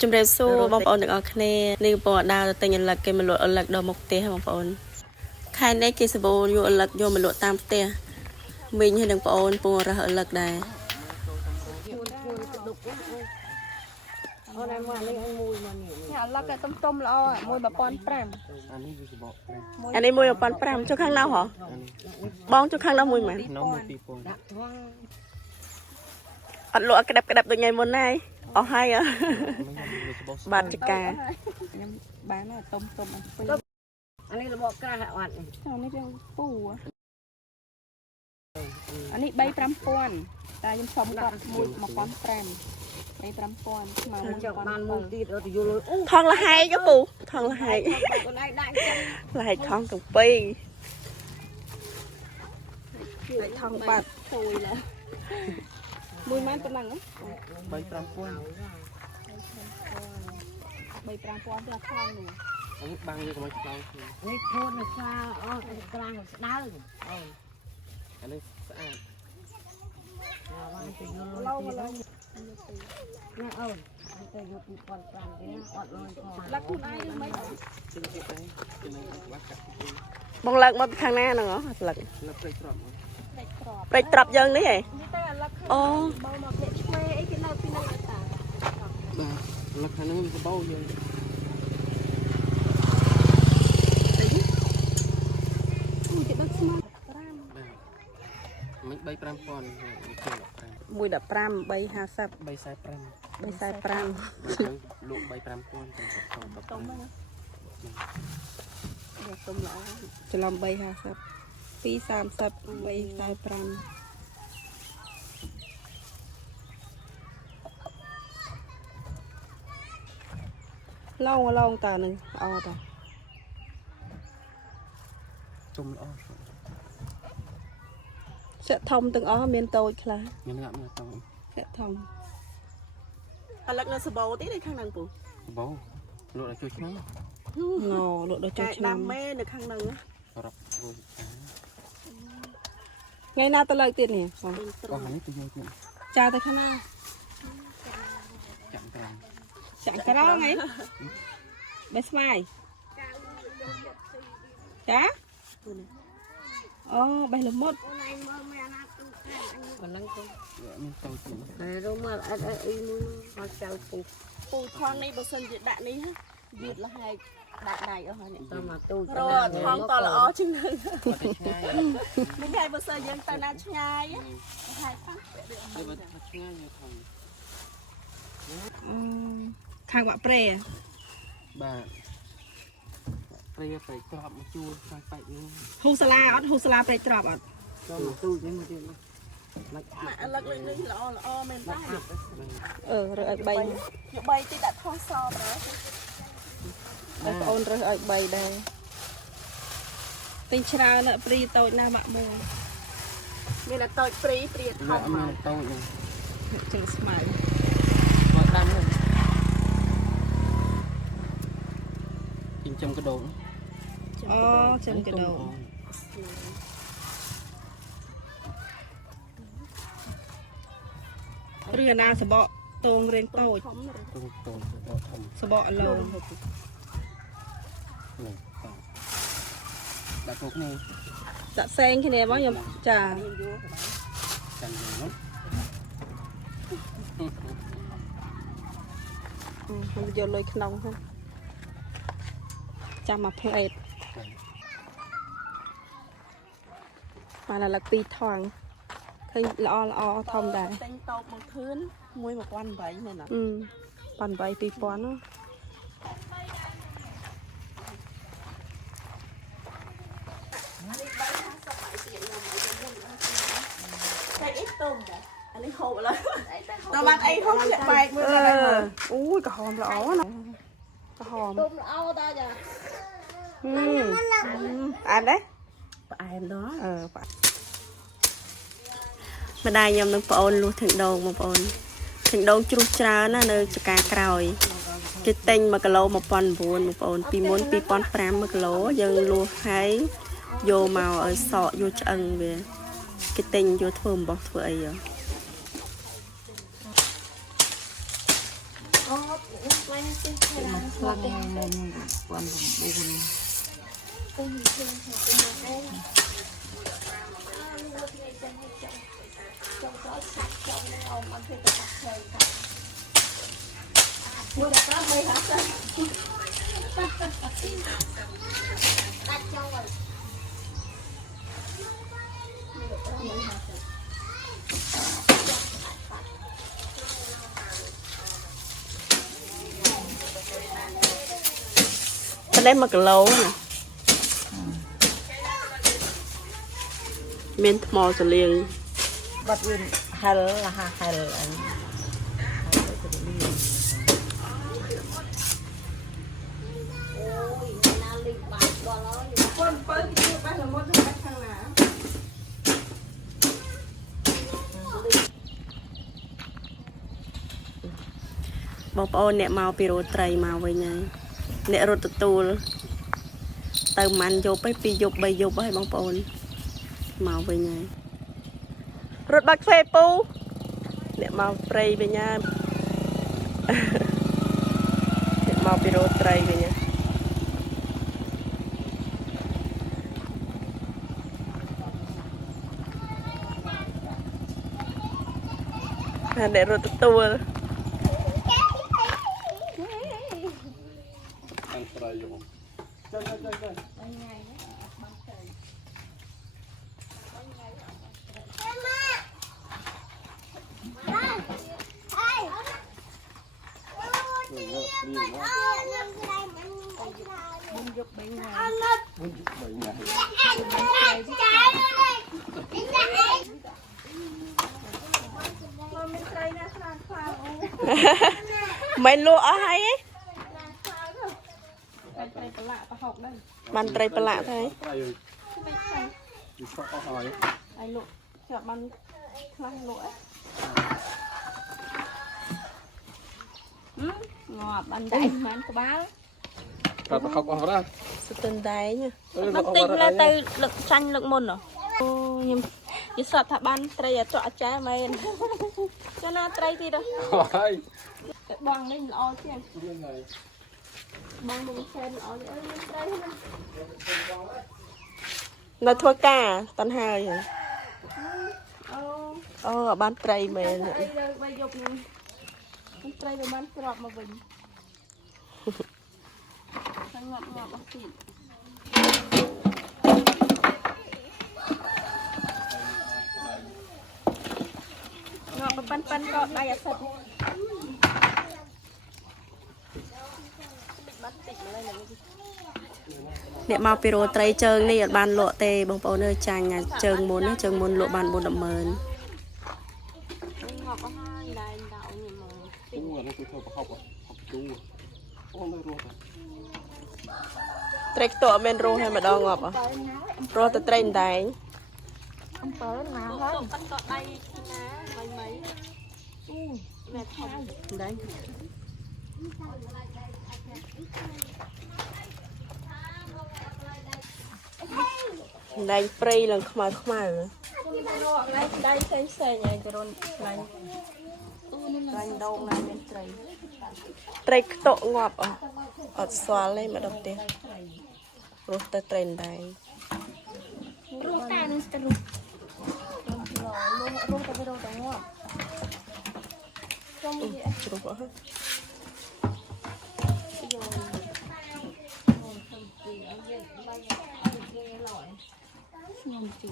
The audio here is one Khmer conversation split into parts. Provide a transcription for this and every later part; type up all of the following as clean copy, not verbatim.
ជំរាបសួរបងប្អូនទាំងអស់គ្នានេះបងអត់ដើរទៅទិញអលឹកគេមកលក់អលឹកដល់មុខផ្ទះបងប្អូនខែនេះគេសបោយកអលឹកយកមកលក់តាមផ្ទះមីងហើយនឹងបងប្អូនពងរើសអលឹកដែរអូនមកនេះឲ្យមួយមកនេះអលឹកតែទុំល្អមួយ 1500 អានេះវាសបក អានេះមួយ 1500 ចុះខាងណៅហ៎បងចុះខាងណៅមួយម៉ាន នោះមួយ 2000 ដាក់ធំអត់លក់ក្តាប់ដូចថ្ងៃមុនណាអស់ហើយបាត់ចកាខ្ញុំបានទុំអានេះរបបក្រាស់អត់នេះវាពូអានេះ 3-5000 តែខ្ញុំសុំគាត់មួយ 1500 3-5000 ស្មើមួយបានមួយទៀតអត់ទៅយល់ថងលហែកពូថងលហែកខ្លួនឯងដាក់ចឹងលហែកថងទាំងពីរលហែកថងបាត់ជួយឡើយមួយម៉ានប៉ុណ្ណឹង 3-5000 3-5000ទៅថងនោះនេះបាំងយកមកឆ្លងនេះធូននៅខ្លាអស់ក្រាំងស្ដើងអូនអានេះស្អាតទៅយល់ឡូមកឡូណាអូនទៅយកពី1500ទៀតអត់លុយផងលឹកខ្លួនឯងឬមិនជិះទៀតដែរជាមួយបាក់កាត់បងលឹកមកពីខាងណាហ្នឹងហ៎លឹកព្រៃទ្របព្រៃទ្របយើងនេះហ៎អូបងមកភ្នាក់ឆ្មេអីគេនៅពីហ្នឹងតាបាទលឹកខាងហ្នឹងវាសបោយើងគេដឹកស្មាត់មិន 3-5000 មួយ 15 350 345 345លក់ 3-5000 ទុំហ្នឹងទុំល្អច្រឡំ350 230 345ឡងតានឹងល្អតាទុំល្អសាក់ធំទាំងអស់មានតូចខ្លះមានងាក់មើលតោសាក់ធំអលឹកនៅសបោទីនៅខាងហ្នឹងពូសបោលក់ដល់ជួយឆ្នាំងលក់ដល់ជួយឆ្នាំដាំមេនៅខាងហ្នឹងរាប់រួចថ្ងៃណាទៅលើកទៀតនេះបងអស់នេះទៅយកទៀតចាទៅខាងណាចាក់ក្រងចាក់ក្រងហីបេះស្វាយចាអូបេះល្មុតមិនហ្នឹងទៅមានតូចទៀតហើយរមអត់អីមួយមកចៅពូថងនេះបើសិនជាដាក់នេះយឺតលហែកដាក់ដៃអស់ហើយតាមមកទូចរត់ថងតល្អជាងនឹងមិនហើយបើសិនយើងទៅណាឆ្ងាយហែកប៉ះហើយបើឆ្ងាយយើងថងខាងបាក់ប្រេបាទព្រៃក្របមកជួលខាងប៉ែកនេះហ៊ូសាឡាអត់ហ៊ូសាឡាប្រេក្របអត់ចូលមកទូចនេះមកទៀតលឹកនេះល្អមែនតារើសឲ្យ3ទីដាក់ថោះសបើបងប្អូនរើសឲ្យ3ដែរទិញច្រើនព្រីតូចណាស់បាក់មួមានតែតូចព្រីធំមកតូចហ្នឹងចឹងស្មៅមកដាំហ្នឹងចិញ្ចឹមកដោងអូចិញ្ចឹមកដោងឬអាណាសបកតងរៀងតូចសបកអឡូនេះដាក់គ្រប់នេះដាក់សែងគ្នាបងខ្ញុំចាចាំហ្នឹងខ្ញុំយកលុយក្នុងហ្នឹងចាំមកផ្លេតបានឡឹក2ថងឃើញល្អធំដែរទិញតោកមកធឿនមួយ 1800 មែនអត់1800 2000ណាតែអីទុំអានេះហូបឡើយតើបាត់អីហូបជាបែកមើលអូយក្រហមល្អណាក្រហមទុំល្អតាចាអែមដែរផ្អែមដល់ម្ដាយខ្ញុំនឹងប្អូនលួសធឹងដងបងប្អូនធឹងដងជ្រុះច្រើនណានៅចកាក្រោយគេទិញ1គីឡូ 1900 បងប្អូនពីមុន 2500 1គីឡូយើងលួសហើយយកមកឲ្យសក់យកឆ្អឹងវាគេទិញយកធ្វើអំបោះធ្វើអី lên quan buồn mua đặt đó mày hả sao ta đem một lấu này miên mò sờ liền bắt viên hal là halបងប្អូនអ្នកមកពីរោត្រីមកវិញហើយអ្នករត់ទទួលទៅម៉ាន់យប់ឯ2យប់3យប់ហើយបងប្អូនមកវិញហើយរត់បាក់ខ្វេពូអ្នកមកព្រៃវិញហើយអ្នកមកពីរោត្រីវិញហើយអ្នករត់ទទួលមិនលក់អស់ហើយបានត្រីប្រឡាក់ទៅហើយហើយលក់ជាប់បានខ្លះលក់ងាប់បានដៃបានក្បាលប្រាប់ប្រខកអស់បាទ ស្ទើរដែងមកតិចលើទៅលឹកចាញ់លឹកមុនអូខ្ញុំនិយាយស្រាប់ថាបានត្រីអត់អត់ចាមែនចាណាត្រីទៀតហើយ បងនេះល្អជាងបងមកផ្សេងល្អអើយត្រីហ្នឹងនៅធ្វើការតន់ហើយអូបានត្រីមែនត្រីលើ3យប់នេះត្រីវាបានក្របមកវិញខាងងាប់អស់ទៀតងាប់ប៉ិនក៏ដៃអត់សិតអ្នកមកពីរោត្រីជើងនេះអត់បានលក់ទេបងប្អូនអើយចាញ់ជើងមុនលក់បាន4-10ម៉ឺនងាប់អស់ហើយដៃដោញមកទូអានេះគឺធ្វើប្រខកទូអូននៅរស់ត្រីខ្ទក់មិនរស់ហើយម្ដងងាប់រស់តែត្រីដែងអំពើណាហើយប៉ិនក៏ដៃណាមីមែធំដែងដៃព្រៃឡើងខ្មៅដៃផ្សេងហើយទៅរុនខ្លាញ់ដងណាមានត្រីខ្ទក់ងាប់អត់ស្វាល់ទេមកដល់ផ្ទះរស់ទៅត្រីដែងរស់តែនឹងស្ទើររស់ទៅរស់ទៅងាប់ជ្រុះអស់ខ្ញុំជឿ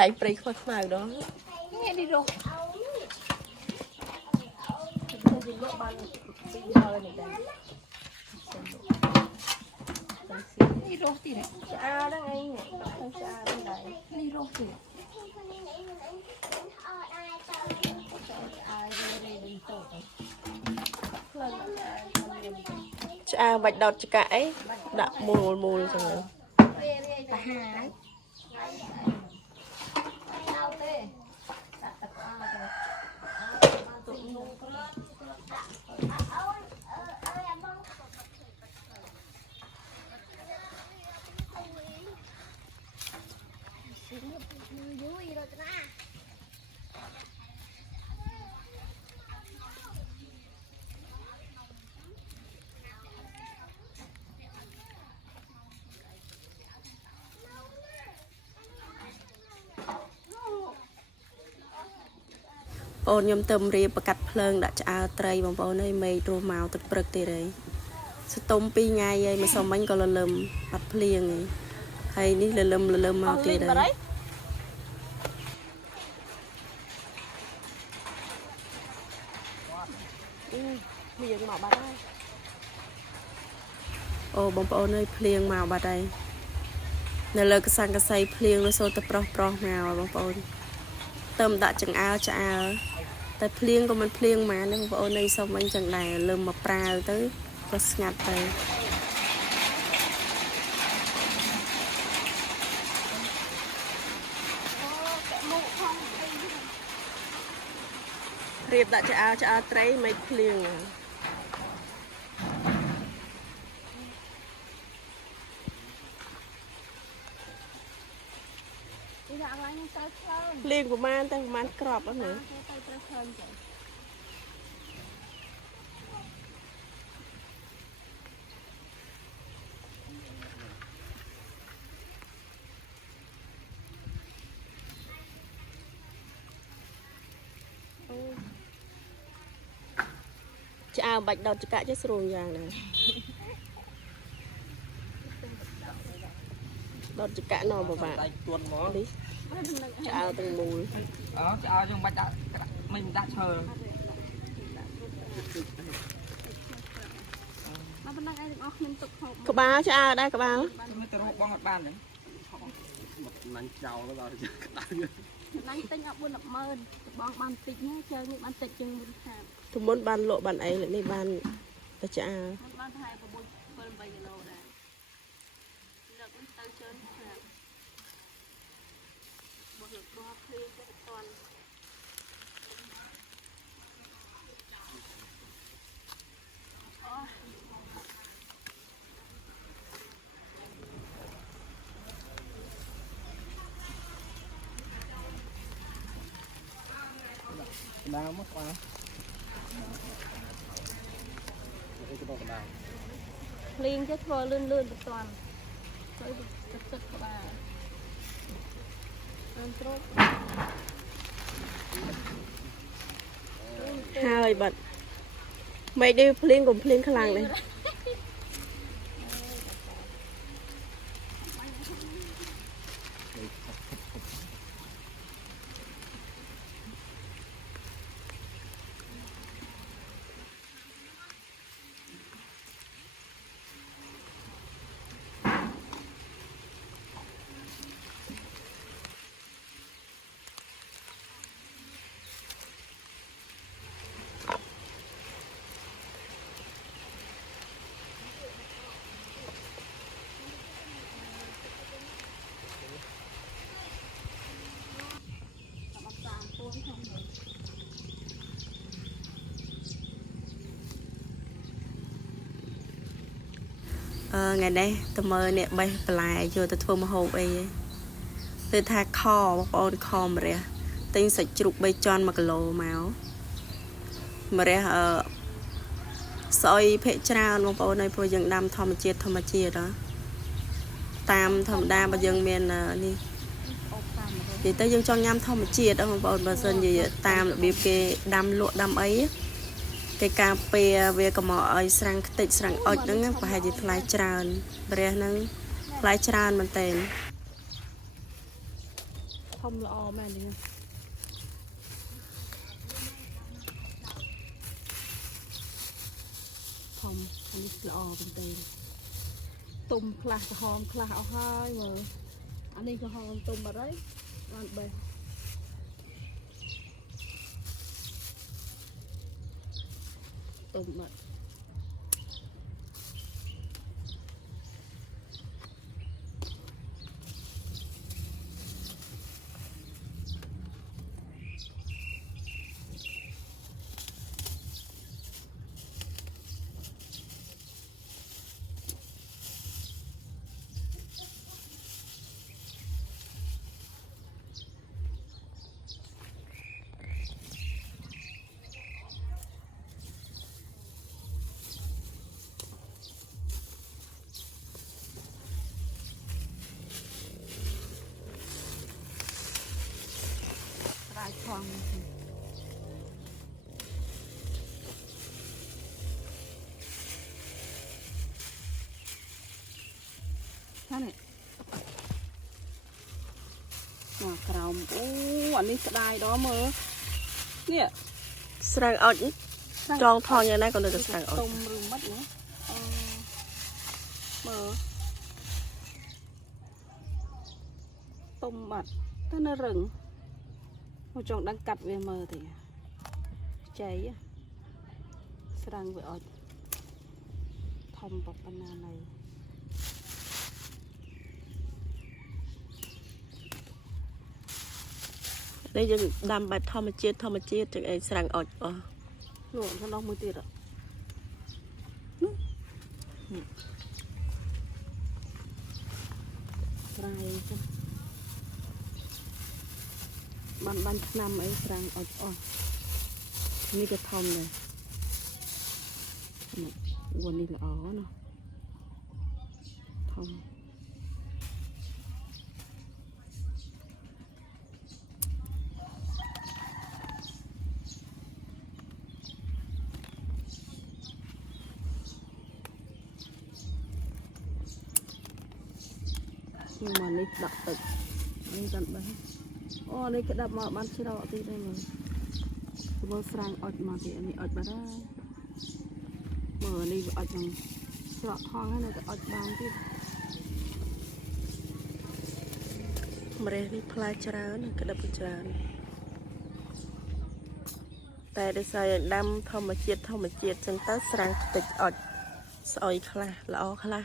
ដៃព្រៃខ្មៅដល់នេះđi rồi បានពីហើយនេះដែរនេះរស់ទៀតឆ្អាហ្នឹងឯងឆ្អាហ្នឹងដែរនេះរស់ទៀតឆ្អាបាច់ដោតចកាអីដាក់មូលចឹងតាហាយ អូនខ្ញុំទៅរៀបប្រកាត់ភ្លើងដាក់ឆ្អើត្រីបងប្អូនអើយមេឃរស់មកទឹកព្រឹកទៀតហើយស្ទុំ2ថ្ងៃហើយម្សិលមិញក៏លលឹមបាត់ភ្លៀងហើយនេះលលឹមមកទៀតហើយភ្លៀងមកបាត់ហើយអូបងប្អូនអើយភ្លៀងមកបាត់ហើយនៅលើកសង្កសីភ្លៀងលើសូត្រប្រុសមកបងប្អូនទៅដាក់ចង្អើឆ្អើតែភ្លៀងក៏មិនភ្លៀងមកណាបងប្អូននៃសុំវិញចឹងដែរលើមមកប្រាវទៅក៏ស្ងាត់ទៅរៀបដាក់ឆ្អើត្រីមិនភ្លៀងភ្លៀងប្រហែលតែប្រហែលក្របអស់ណាឆ្អើបាច់ដោតចកាចេះស្រួលយ៉ាងណាដោតចកាណោបបាក់ដៃទួនហ្មងនេះឆ្អើទាំងមូលឆ្អើយើងបាច់ដាក់មិនដាក់ឈើមកប៉ុណ្ណឹងឯងទាំងអស់ខ្ញុំទុកហូបក្បាលឆ្អើដែរក្បាលមើលទៅរកបងអត់បានទេមិនចោលទៅដល់ក្តៅណាញ់ទិញអត់4-10ម៉ឺនបងបានតិចណាជើងនេះបានតិចជាងមុនខាតទៅមុនបានលក់បានអីនេះបានតែឆ្អើបានប្រហែល6-7-8គីឡូដែរលើកទៅជើងខាតបោះភ្លៀងទៅតន់đau mất qua liên chứ thua lươn một toàn tới tức của bà hai bật mày đi liên cùng liên khăn làng này ngày đây tụi mơ nè bay lại vô tụi thua mà hộp ấy từ thà kho bọc ôn kho mà rè tinh sạch chụp bay tròn mà lồ máu mà rè soi phê trao bọc ôn này bây giờ đam thom chia đó tam thom đa bây giờ miền đi thì tới dân cho nhám thom chia đó bọc ôn bây giờ gì tam là biểu kê đam lụa đam ấy cái cà phê về cầm ở sang tịnh sang ở đó nghe phải gì phải tràn bè nâng phải tràn mình tên không lo mà đi không lo mình tên tôm khla hòm khla ao hai mà anh đi cho hòm tôm mà đấy ăn bè tôm mật này mà cào ô anh đi đai đó mơ nè sang ớt tròn thon như này còn được sang ớt tôm rừng mất nữa mơ tôm bạch tên nó rừng một chồng đang cắt về mơ thì cháy sang về ớt thom bọc banana này đây giờ đam bài thom mà chia từ ấy sang ớt luộc cho nó mới tiệt ạ rai chứ ban năm ấy sang ớtนี่จะทำเลยวันนี้ละอ๋อเนาะทำnhưng màนี่ดับตึกนี่กันไปอ๋อนี่ก็ดับมาบ้านชิโร่ที่ได้เลยบอสร้างอดมาที่อันนี้อดมาได้เมื่อนี่อดยังเจาะท้องให้เราจะอดบางที่ มาเรียนนี่พลายจราเนี่ยกระดับจราแต่ได้ใส่ดำทำมาเจียดจังต้าสร้างติดอดสอยคลาละอคลา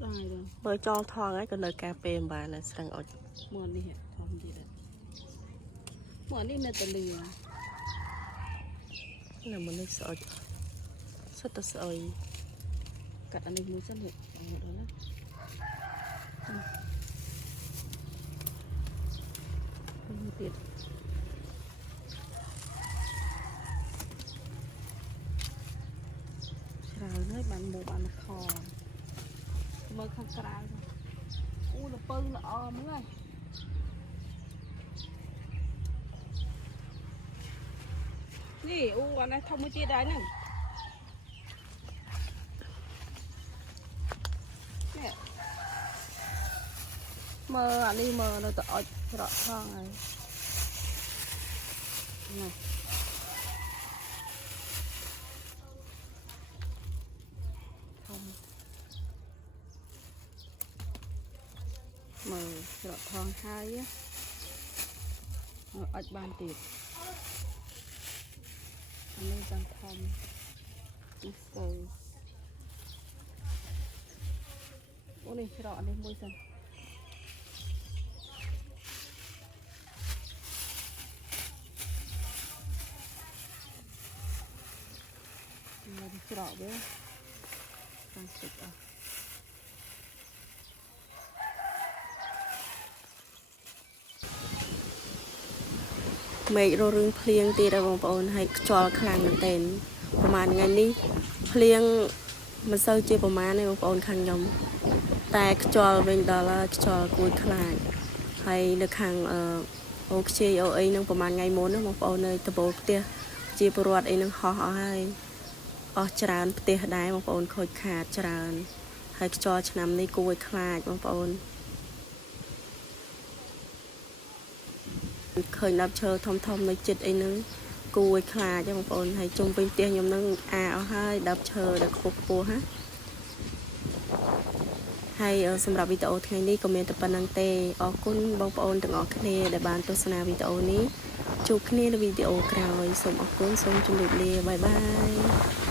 ได้เลย เมื่อจองทองไอ้ก็เลยกาเปมบานนะสร้างอด เมื่อนี่ทำดีเลยเมื่อนี่เนี่ยตะเลีย là mình lấy sợi rất là sợi cắt anh đi mua sẵn hiện bằng một đó không tiền rồi nói bằng một bàn kho mới không cài rồi là pưng là om rồiนี่อันนั้นทำมือจีได้หนึ่งเนี่ยเมื่ออันนี้เมื่อเราจะเอาเราท่องไงนี่ทำเมื่อเราท่องไทยเอาอัดบานติดอันนี้จะทำอีกเซอร์โอ้นี่เราอันนี้มวยสันเราจะเราเบ้อตั้งติดอ่ะ mấy đồ rừng phèn thì đã bong bóng hay cho khang mình tênประมาณngày ní phèn mình sơ chiaประมาณnày bong bóng khang nhomแต่cho bên đó là cho cùi khang hay được hàng ok ở ấy năng ประมาณ ngày muốn nó bong bóng nơi tập bộ tia chia bờ ruột ấy năng họ hay ở tràn tia đáy bong bóng khôi khát tràn hay cho nằm ní cùi khang bong bóng khởi nạp chờ thông nói chật ấy nâng cùi khá cho một ổn hay chung bên tiền nhóm nâng ảo hai đạp chờ để khúc bố hát hay xâmรับvideo ngàyนี้ comment tập năng tê ở con bông ổn từng ở cái này để bàn tôi xem video ní chụp cái này là video cào xong ở con xong chung được bye bye